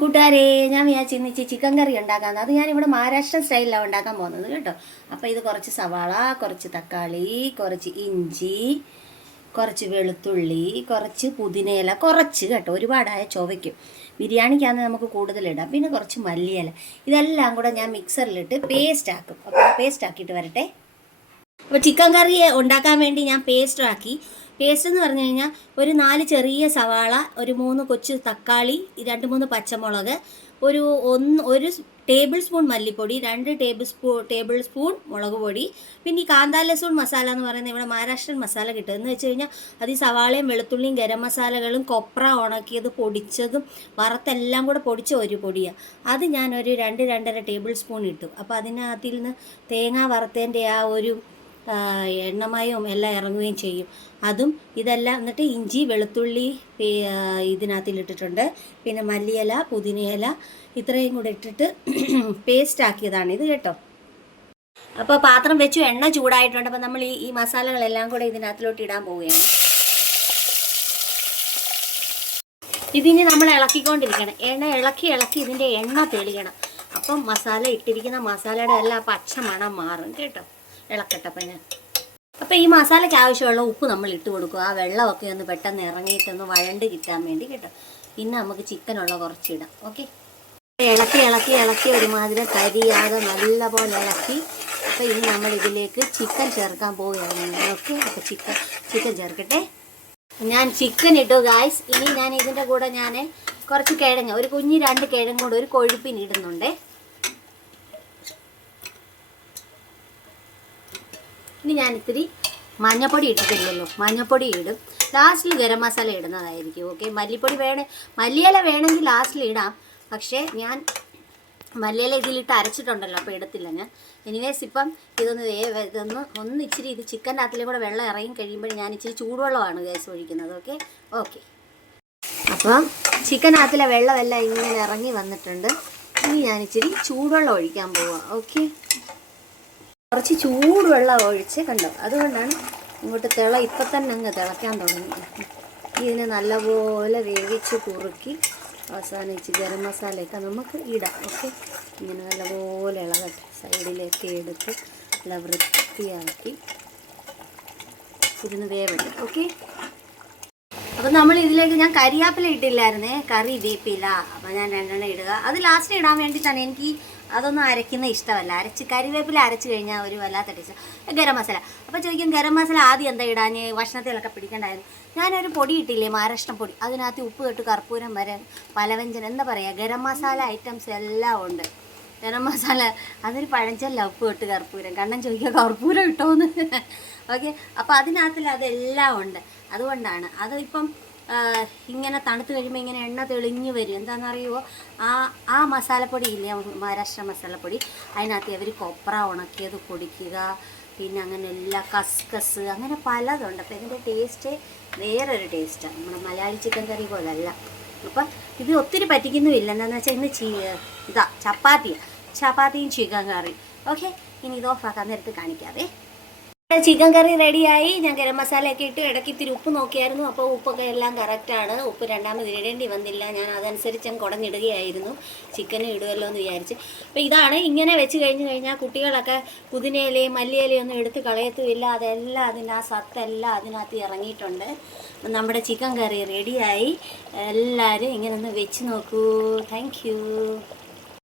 കൂട്ടുകാരെ, ഞാൻ വിചാരിച്ചു ഇന്ന് ചിക്കൻ കറി ഉണ്ടാക്കാമെന്ന്. അത് ഞാനിവിടെ മഹാരാഷ്ട്രൻ സ്റ്റൈലിലാണ് ഉണ്ടാക്കാൻ പോകുന്നത് കേട്ടോ. അപ്പോൾ ഇത് കുറച്ച് സവാള, കുറച്ച് തക്കാളി, കുറച്ച് ഇഞ്ചി, കുറച്ച് വെളുത്തുള്ളി, കുറച്ച് പുതിനയില, കുറച്ച് കേട്ടോ, ഒരുപാടായ ചുവയ്ക്കും. ബിരിയാണിക്കാണെങ്കിൽ നമുക്ക് കൂടുതലിടാം. പിന്നെ കുറച്ച് മല്ലിയില. ഇതെല്ലാം കൂടെ ഞാൻ മിക്സറിലിട്ട് പേസ്റ്റ് ആക്കും. അപ്പോൾ പേസ്റ്റ് ആക്കിയിട്ട് വരട്ടെ. അപ്പോൾ ചിക്കൻ കറി ഉണ്ടാക്കാൻ വേണ്ടി ഞാൻ പേസ്റ്റ് ആക്കി. പേസ്റ്റ് എന്ന് പറഞ്ഞു കഴിഞ്ഞാൽ ഒരു 4 ചെറിയ സവാള, ഒരു 3 കൊച്ചു തക്കാളി, 2-3 പച്ചമുളക്, ഒരു ടേബിൾ സ്പൂൺ മല്ലിപ്പൊടി, 2 ടേബിൾ സ്പൂൺ മുളക് പൊടി, പിന്നെ ഈ കാന്താ ലസൂൺ മസാല എന്ന് പറയുന്നത് ഇവിടെ മഹാരാഷ്ട്രൻ മസാല കിട്ടും. എന്ന് വെച്ച് കഴിഞ്ഞാൽ അത് ഈ സവാളയും വെളുത്തുള്ളിയും ഗരം മസാലകളും കൊപ്ര ഉണക്കിയത് പൊടിച്ചതും വറുത്തെല്ലാം കൂടെ പൊടിച്ച ഒരു പൊടിയാണ്. അത് ഞാനൊരു 2-2.5 ടേബിൾ സ്പൂൺ ഇട്ടു. അപ്പോൾ അതിനകത്തിൽ നിന്ന് തേങ്ങ വറുത്തതിൻ്റെ ആ ഒരു എണ്ണമയവും എല്ലാം ഇറങ്ങുകയും ചെയ്യും. അതും ഇതെല്ലാം എന്നിട്ട് ഇഞ്ചി വെളുത്തുള്ളി ഇതിനകത്തിലിട്ടിട്ടുണ്ട്. പിന്നെ മല്ലിയില പുതിനയില ഇത്രയും കൂടെ ഇട്ടിട്ട് പേസ്റ്റ് ആക്കിയതാണ് ഇത് കേട്ടോ. അപ്പോൾ പാത്രം വെച്ചു, എണ്ണ ചൂടായിട്ടുണ്ട്. അപ്പോൾ നമ്മൾ ഈ മസാലകളെല്ലാം കൂടെ ഇതിനകത്തിലോട്ട് ഇടാൻ പോവുകയാണ്. ഇതിന് നമ്മൾ ഇളക്കിക്കൊണ്ടിരിക്കണം. ഇളക്കി ഇതിൻ്റെ എണ്ണ തെളിയണം. അപ്പം മസാല ഇട്ടിരിക്കുന്ന മസാലയുടെ എല്ലാം പച്ച മണം മാറും കേട്ടോ. ഇളക്കട്ടപ്പം ഞാൻ അപ്പോൾ ഈ മസാലയ്ക്ക് ആവശ്യമുള്ള ഉപ്പ് നമ്മൾ ഇട്ട് കൊടുക്കുക. ആ വെള്ളമൊക്കെ ഒന്ന് പെട്ടെന്ന് ഇറങ്ങിയിട്ടൊന്ന് വഴണ്ട് കിട്ടാൻ വേണ്ടി കേട്ടോ. പിന്നെ നമുക്ക് ചിക്കനുള്ള കുറച്ചിടാം. ഓക്കെ, ഇളക്കി ഒരുമാതിരി കരിയാതെ നല്ലപോലെ ഇളക്കി. അപ്പോൾ ഇനി നമ്മൾ ഇതിലേക്ക് ചിക്കൻ ചേർക്കാൻ പോവുകയാണ്. ഓക്കെ, അപ്പോൾ ചിക്കൻ ചേർക്കട്ടെ. ഞാൻ ചിക്കൻ ഇട്ടു ഗായ്സ്. ഇനി ഞാൻ ഇതിൻ്റെ കൂടെ ഞാൻ കുറച്ച് കിഴങ്ങ്, ഒരു കുഞ്ഞ് 2 കിഴങ്ങ് കൂടെ ഒരു കൊഴുപ്പിന് ഇടുന്നുണ്ട്. ഇനി ഞാൻ ഇത്തിരി മഞ്ഞപ്പൊടി ഇട്ടിട്ടില്ലല്ലോ, മഞ്ഞപ്പൊടി ഇടും. ലാസ്റ്റിൽ ഗരം മസാല ഇടുന്നതായിരിക്കും. ഓക്കെ, മല്ലിയില വേണമെങ്കിൽ ലാസ്റ്റിൽ ഇടാം. പക്ഷേ ഞാൻ മല്ലിയില ഇതിലിട്ട് അരച്ചിട്ടുണ്ടല്ലോ, അപ്പോൾ ഇടത്തില്ല ഞാൻ. എനിവേസ് ഇപ്പം ഇതൊന്ന് ഇച്ചിരി ഇത് ചിക്കൻ്റെ അകത്തിലും കൂടെ വെള്ളം ഇറങ്ങി കഴിയുമ്പോൾ ഞാൻ ഇച്ചിരി ചൂടുവെള്ളമാണ് ഗ്യാസ് ഒഴിക്കുന്നത്. ഓക്കെ. അപ്പം ചിക്കനകത്തിലെ വെള്ളമെല്ലാം ഇങ്ങനെ ഇറങ്ങി വന്നിട്ടുണ്ട്. ഇനി ഞാൻ ഇച്ചിരി ചൂടുവെള്ളം ഒഴിക്കാൻ പോവാം. ഓക്കെ, കുറച്ച് ചൂടുവെള്ളം ഒഴിച്ച് കണ്ടോ. അതുകൊണ്ടാണ് ഇങ്ങോട്ട് ഇപ്പം തന്നെ അങ്ങ് തിളയ്ക്കാൻ തുടങ്ങി. ഇതിനെ നല്ലപോലെ വേവിച്ച് കുറുക്കി അവസാനം ഇച്ചിരി ഗരം മസാലയൊക്കെ നമുക്ക് ഇടാം. ഓക്കെ, ഇങ്ങനെ നല്ലപോലെ ഇളകട്ടെ. സൈഡിലേക്ക് എടുത്ത് നല്ല വൃത്തിയാക്കി ഇതിന് വേവട്ടെ. ഓക്കെ, അപ്പം നമ്മൾ ഇതിലേക്ക് ഞാൻ കരിയാപ്പില ഇട്ടില്ലായിരുന്നേ, കറി വേപ്പില. അപ്പം ഞാൻ 2 ഇടുക. അത് ലാസ്റ്റ് ഇടാൻ വേണ്ടിയിട്ടാണ്. എനിക്ക് അതൊന്നും അരയ്ക്കുന്ന ഇഷ്ടമല്ല. കരിവേപ്പില അരച്ച് കഴിഞ്ഞാൽ ഒരു വല്ലാത്ത ടേസ്റ്റ്. ഗരം മസാല. അപ്പോൾ ചോദിക്കും ഗരം മസാല ആദ്യം എന്താ ഇടാൻ, ഭക്ഷണത്തിലൊക്കെ പിടിക്കണ്ടായിരുന്നു. ഞാനൊരു പൊടി ഇട്ടില്ലേ, മഹാരാഷ്ട്രൻ പൊടി. അതിനകത്ത് ഉപ്പ് തൊട്ട് കർപ്പൂരം വരെ പലവ്യഞ്ജനം എന്താ പറയുക, ഗരം മസാല ഐറ്റംസ് എല്ലാം ഉണ്ട്. ഗരം മസാല അതൊരു പഴഞ്ചല്ല, ഉപ്പ് തൊട്ട് കർപ്പൂരം. കണ്ണൻ ചോദിക്കുക കർപ്പൂരം ഇട്ടോന്ന്. ഓക്കെ, അപ്പോൾ അതിനകത്തിൽ അതെല്ലാം ഉണ്ട്. അതുകൊണ്ടാണ് അതിപ്പം ഇങ്ങനെ തണുത്ത് കഴിയുമ്പോൾ ഇങ്ങനെ എണ്ണ തെളിഞ്ഞ് വരും. എന്താണെന്നറിയുമോ, ആ മസാലപ്പൊടി ഇല്ലേ, മഹാരാഷ്ട്ര മസാലപ്പൊടി, അതിനകത്ത് അവർ കൊപ്ര ഉണക്കിയത് പൊടിക്കുക, പിന്നെ അങ്ങനെ എല്ലാ കസ്കസ്, അങ്ങനെ പലതുണ്ട്. അപ്പോൾ ഇതിൻ്റെ ടേസ്റ്റ് വേറൊരു ടേസ്റ്റാണ്. നമ്മുടെ മലയാളി ചിക്കൻ കറി പോലല്ല. അപ്പം ഇത് ഒത്തിരി പറ്റിക്കുന്നുമില്ല. എന്താണെന്ന് വെച്ചാൽ ഇന്ന് ചപ്പാത്തിയും ചിക്കൻ കറി. ഓക്കെ, ഇനി ഇത് ഓഫാക്കാൻ നേരത്ത് കാണിക്കാതെ. ചിക്കൻ കറി റെഡിയായി. ഞാൻ ഗരം മസാലയൊക്കെ ഇട്ട് ഇടയ്ക്ക് ഇത്തിരി ഉപ്പ് നോക്കിയായിരുന്നു. അപ്പോൾ ഉപ്പൊക്കെ എല്ലാം കറക്റ്റാണ്. ഉപ്പ് രണ്ടാമത് ഇടേണ്ടി വന്നില്ല. ഞാൻ അതനുസരിച്ച് ഞാൻ കുടഞ്ഞിടുകയായിരുന്നു. ചിക്കനും ഇടുമല്ലോ എന്ന് വിചാരിച്ച്. അപ്പോൾ ഇതാണ്, ഇങ്ങനെ വെച്ച് കഴിഞ്ഞാൽ കുട്ടികളൊക്കെ പുതിനയിലയും മല്ലിയിലയും ഒന്നും എടുത്ത് കളയത്തുമില്ല. അതെല്ലാം അതിൻ്റെ ആ സത്തെല്ലാം അതിനകത്ത് ഇറങ്ങിയിട്ടുണ്ട്. നമ്മുടെ ചിക്കൻ കറി റെഡിയായി. എല്ലാവരും ഇങ്ങനെ ഒന്ന് വെച്ച് നോക്കൂ. Thank you.